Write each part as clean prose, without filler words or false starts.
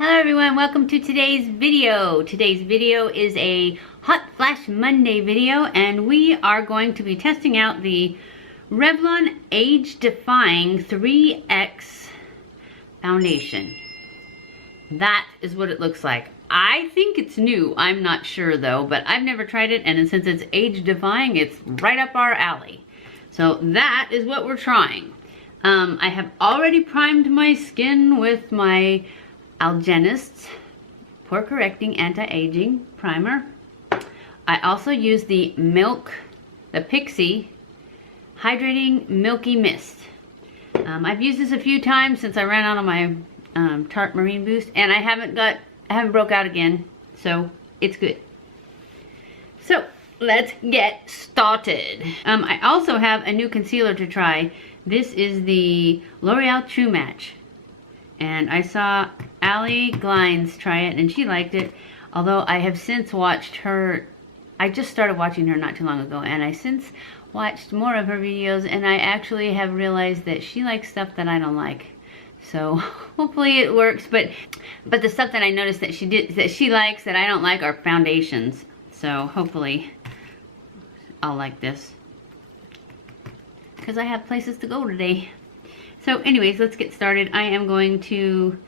Hello everyone, welcome to today's video. Today's video is a Hot Flash Monday video, and we are going to be testing out the Revlon Age Defying 3X foundation. That is what it looks like. I think it's new. I'm not sure though, but I've never tried it, and since it's age defying, it's right up our alley. So that is what we're trying. I have already primed my skin with my AlgenistPore Correcting Anti-Aging Primer. I also use the Pixie Hydrating Milky Mist. I've used this a few times since I ran out of my Tarte Marine Boost, and I haven't broke out again, so it's good. So let's get started. I also have a new concealer to try. This is the L'Oreal True Match, and I saw Allie Glines try it and she liked it, although I have since watched her. I just started watching her not too long ago, and I since watched more of her videos, and I actually have realized that she likes stuff that I don't like. So hopefully it works, but the stuff that I noticed that she likes that I don't like are foundations. So hopefully I'll like this, because I have places to go today. So anyways, let's get started. I am going to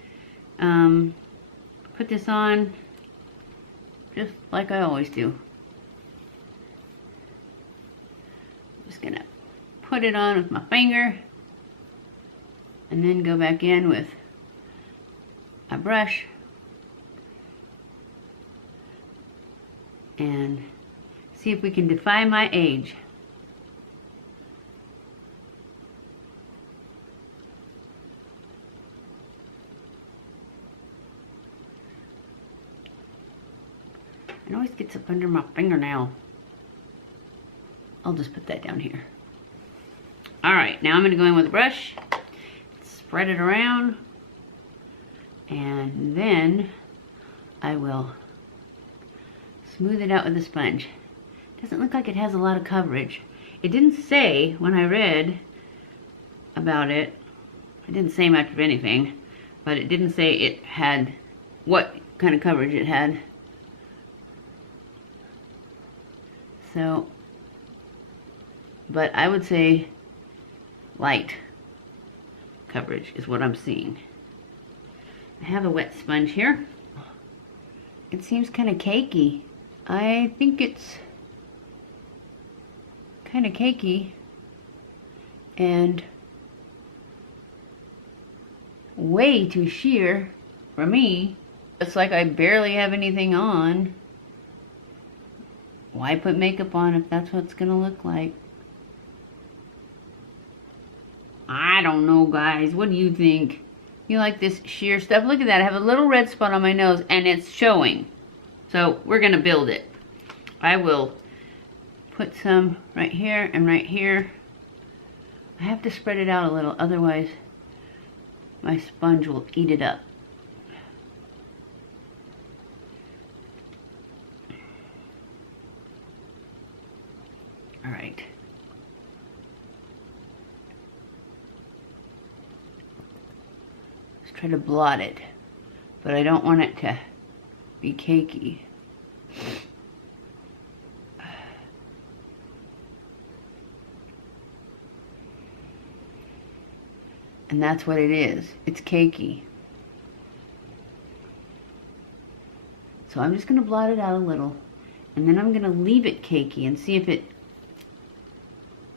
put this on just like I always do. I'm just gonna put it on with my finger and then go back in with a brush and see if we can defy my age. It always gets up under my fingernail. I'll just put that down here. Alright, now I'm going to go in with a brush, spread it around, and then I will smooth it out with a sponge. Doesn't look like it has a lot of coverage. It didn't say when I read about it, it didn't say much of anything, but it didn't say it had what kind of coverage it had. So, but I would say light coverage is what I'm seeing. I have a wet sponge here. It seems kind of cakey. I think it's kind of cakey and way too sheer for me. It's like I barely have anything on. Why put makeup on if that's what it's gonna look like? I don't know, guys. What do you think? You like this sheer stuff? Look at that. I have a little red spot on my nose and it's showing. So we're gonna build it. I will put some right here and right here. I have to spread it out a little, otherwise my sponge will eat it up. Alright. Let's try to blot it, but I don't want it to be cakey. And that's what it is. It's cakey. So I'm just going to blot it out a little, and then I'm going to leave it cakey and see if it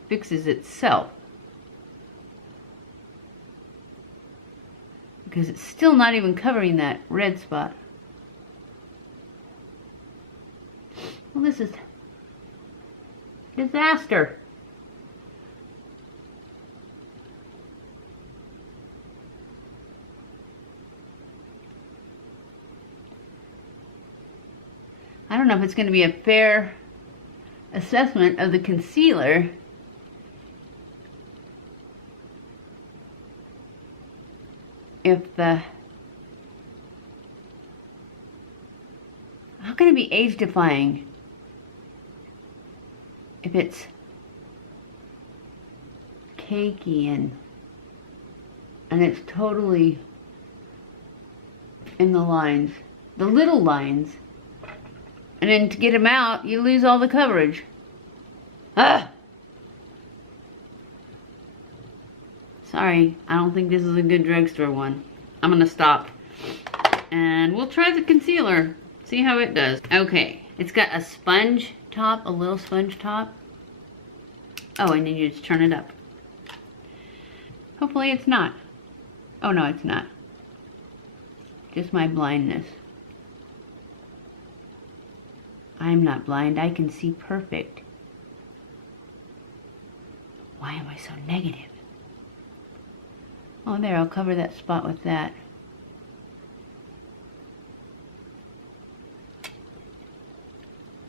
fixes itself, because it's still not even covering that red spot. Well, this is disaster. I don't know if it's going to be a fair assessment of the concealer how can it be age defying if it's cakey and it's totally in the lines, the little lines. And then to get them out, you lose all the coverage. Ah! Sorry, I don't think this is a good drugstore one. I'm gonna stop. And we'll try the concealer. See how it does. Okay, it's got a sponge top, a little sponge top. Oh, and then you just turn it up. Hopefully it's not. Oh no, it's not. Just my blindness. I'm not blind, I can see perfect. Why am I so negative? Oh, there, I'll cover that spot with that.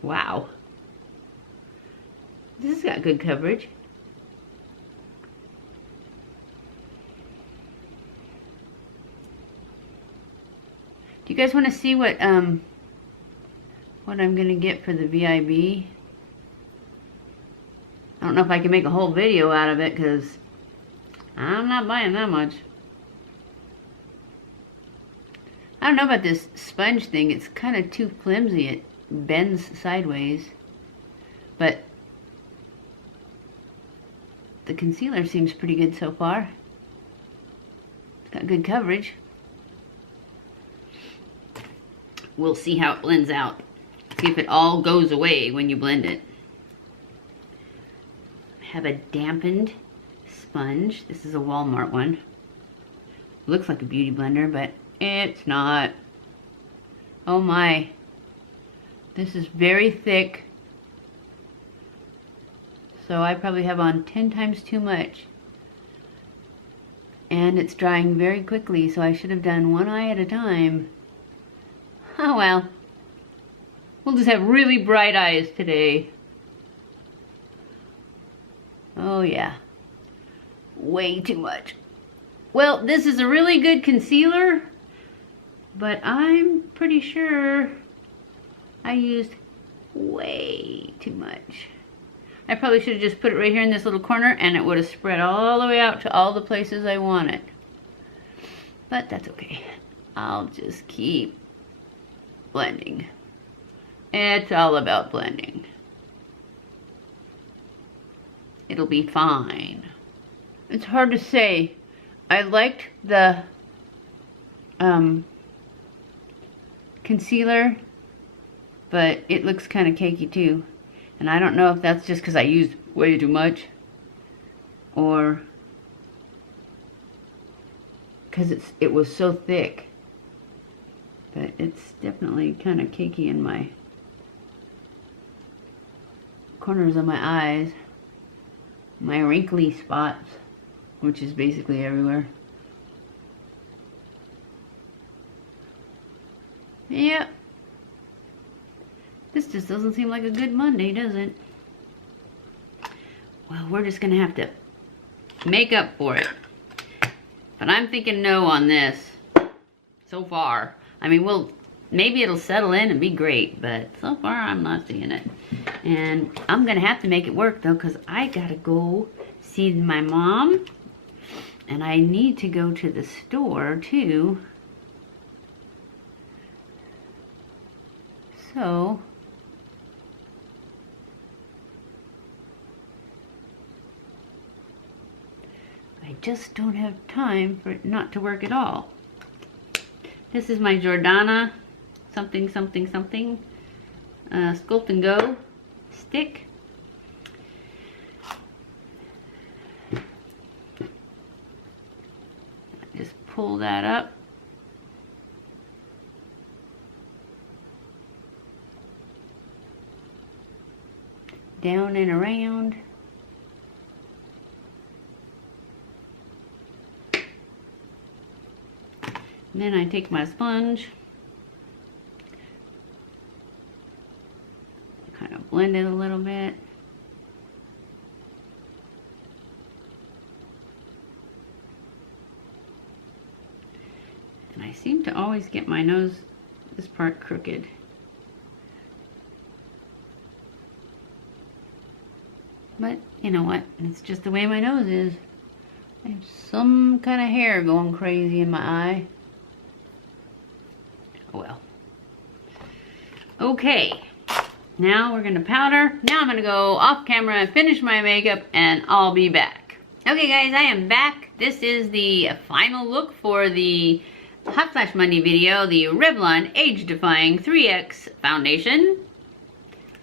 Wow. This has got good coverage. Do you guys want to see what I'm gonna get for the VIB? I don't know if I can make a whole video out of it because I'm not buying that much. I don't know about this sponge thing. It's kind of too flimsy. It bends sideways. But the concealer seems pretty good so far. It's got good coverage. We'll see how it blends out. See if it all goes away when you blend it. I have a dampened sponge. This is a Walmart one. Looks like a beauty blender, but it's not. Oh my. This is very thick. So I probably have on 10 times too much. And it's drying very quickly, so I should have done one eye at a time. Oh well. We'll just have really bright eyes today. Oh yeah. Way too much. Well, this is a really good concealer, but I'm pretty sure I used way too much. I probably should have just put it right here in this little corner and it would have spread all the way out to all the places I want it. But that's okay. I'll just keep blending. It's all about blending. It'll be fine. It's hard to say. I liked the concealer, but it looks kind of cakey too. And I don't know if that's just because I used way too much or because it was so thick. But it's definitely kind of cakey in my corners of my eyes, my wrinkly spots, which is basically everywhere. Yep. This just doesn't seem like a good Monday, does it? Well, we're just gonna have to make up for it. But I'm thinking no on this so far. I mean, maybe it'll settle in and be great, but so far I'm not seeing it. And I'm gonna have to make it work though, because I gotta go see my mom, and I need to go to the store too. So I just don't have time for it not to work at all. This is my Jordana something something something Sculpt and Go stick. Just pull that up. Down and around. And then I take my sponge, kind of blend it a little bit. And I seem to always get my nose, this part crooked. But you know what? It's just the way my nose is. I have some kind of hair going crazy in my eye. Oh well. Okay, now we're gonna powder. Now I'm gonna go off camera and finish my makeup, and I'll be back. Okay guys, I am back. This is the final look for the Hot Flash Monday video, the Revlon Age Defying 3X foundation.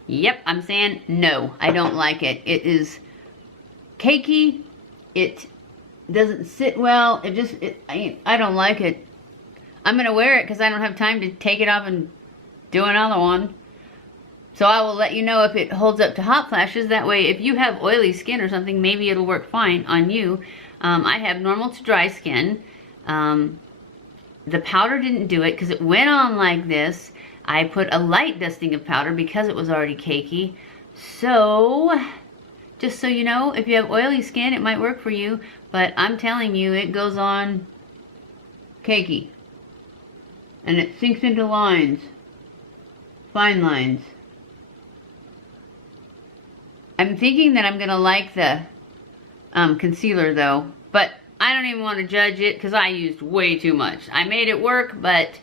Yep, I'm saying no, I don't like it. It is cakey. It doesn't sit well. I don't like it. I'm gonna wear it because I don't have time to take it off and do another one. So I will let you know if it holds up to hot flashes. That way, if you have oily skin or something, maybe it'll work fine on you. I have normal to dry skin. The powder didn't do it because it went on like this. I put a light dusting of powder because it was already cakey. So, just so you know, if you have oily skin, it might work for you. But I'm telling you, it goes on cakey. And it sinks into lines. Fine lines. I'm thinking that I'm going to like the concealer though. But I don't even want to judge it because I used way too much. I made it work, but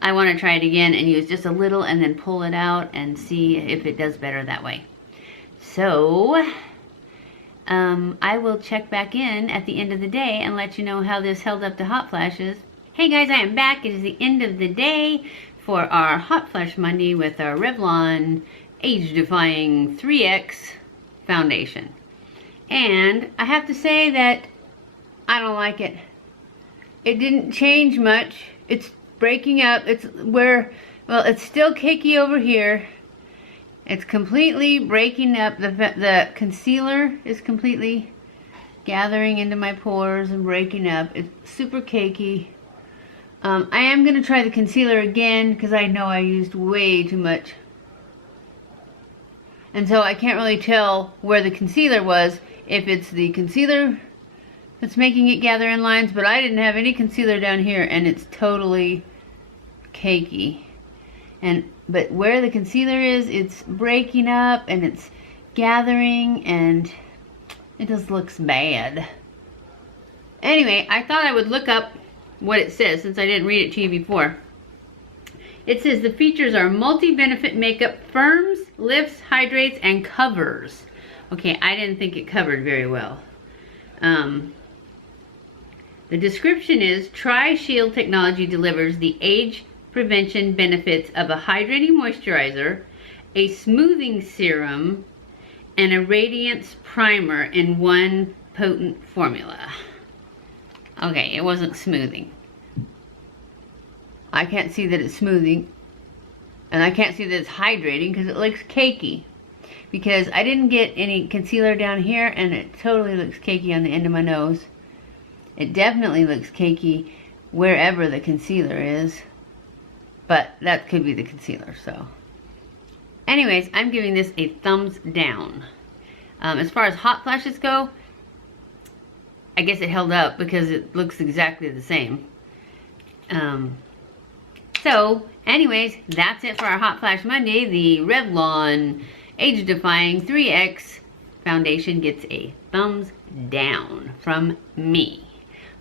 I want to try it again and use just a little and then pull it out and see if it does better that way. So, I will check back in at the end of the day and let you know how this held up to hot flashes. Hey guys, I am back. It is the end of the day for our Hot Flash Monday with our Revlon Age Defying 3X foundation. And I have to say that I don't like it. It didn't change much. It's breaking up. It's still cakey over here. It's completely breaking up. The concealer is completely gathering into my pores and breaking up. It's super cakey. I am going to try the concealer again because I know I used way too much. And so I can't really tell where the concealer was, if it's the concealer that's making it gather in lines, but I didn't have any concealer down here and it's totally cakey. But where the concealer is, it's breaking up and it's gathering and it just looks bad. Anyway, I thought I would look up what it says since I didn't read it to you before. It says the features are multi-benefit makeup, firms, lifts, hydrates, and covers. Okay, I didn't think it covered very well. The description is, Tri-Shield technology delivers the age prevention benefits of a hydrating moisturizer, a smoothing serum, and a radiance primer in one potent formula. Okay, it wasn't smoothing. I can't see that it's smoothing. And I can't see that it's hydrating because it looks cakey. Because I didn't get any concealer down here and it totally looks cakey on the end of my nose. It definitely looks cakey wherever the concealer is. But that could be the concealer, so. Anyways, I'm giving this a thumbs down. As far as hot flashes go, I guess it held up because it looks exactly the same. So, anyways, that's it for our Hot Flash Monday. The Revlon Age Defying 3X foundation gets a thumbs down from me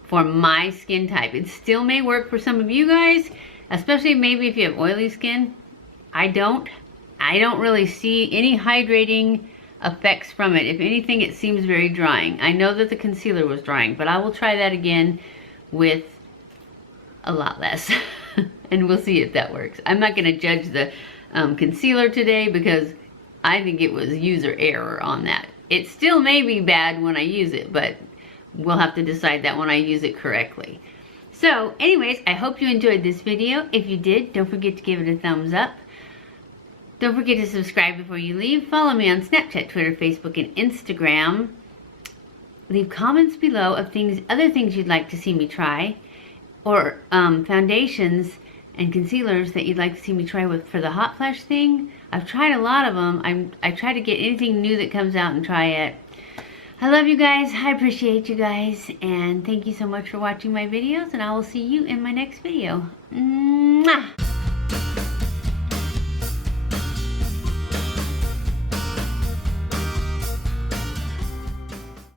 for my skin type. It still may work for some of you guys, especially maybe if you have oily skin. I don't really see any hydrating effects from it. If anything, it seems very drying. I know that the concealer was drying, but I will try that again with a lot less. And we'll see if that works. I'm not going to judge the concealer today because I think it was user error on that. It still may be bad when I use it, but we'll have to decide that when I use it correctly. So anyways, I hope you enjoyed this video. If you did, don't forget to give it a thumbs up. Don't forget to subscribe before you leave. Follow me on Snapchat, Twitter, Facebook, and Instagram. Leave comments below of other things you'd like to see me try, or foundations and concealers that you'd like to see me try with for the hot flash thing. I've tried a lot of them. I try to get anything new that comes out and try it. I love you guys. I appreciate you guys. And thank you so much for watching my videos. And I will see you in my next video. Mwah!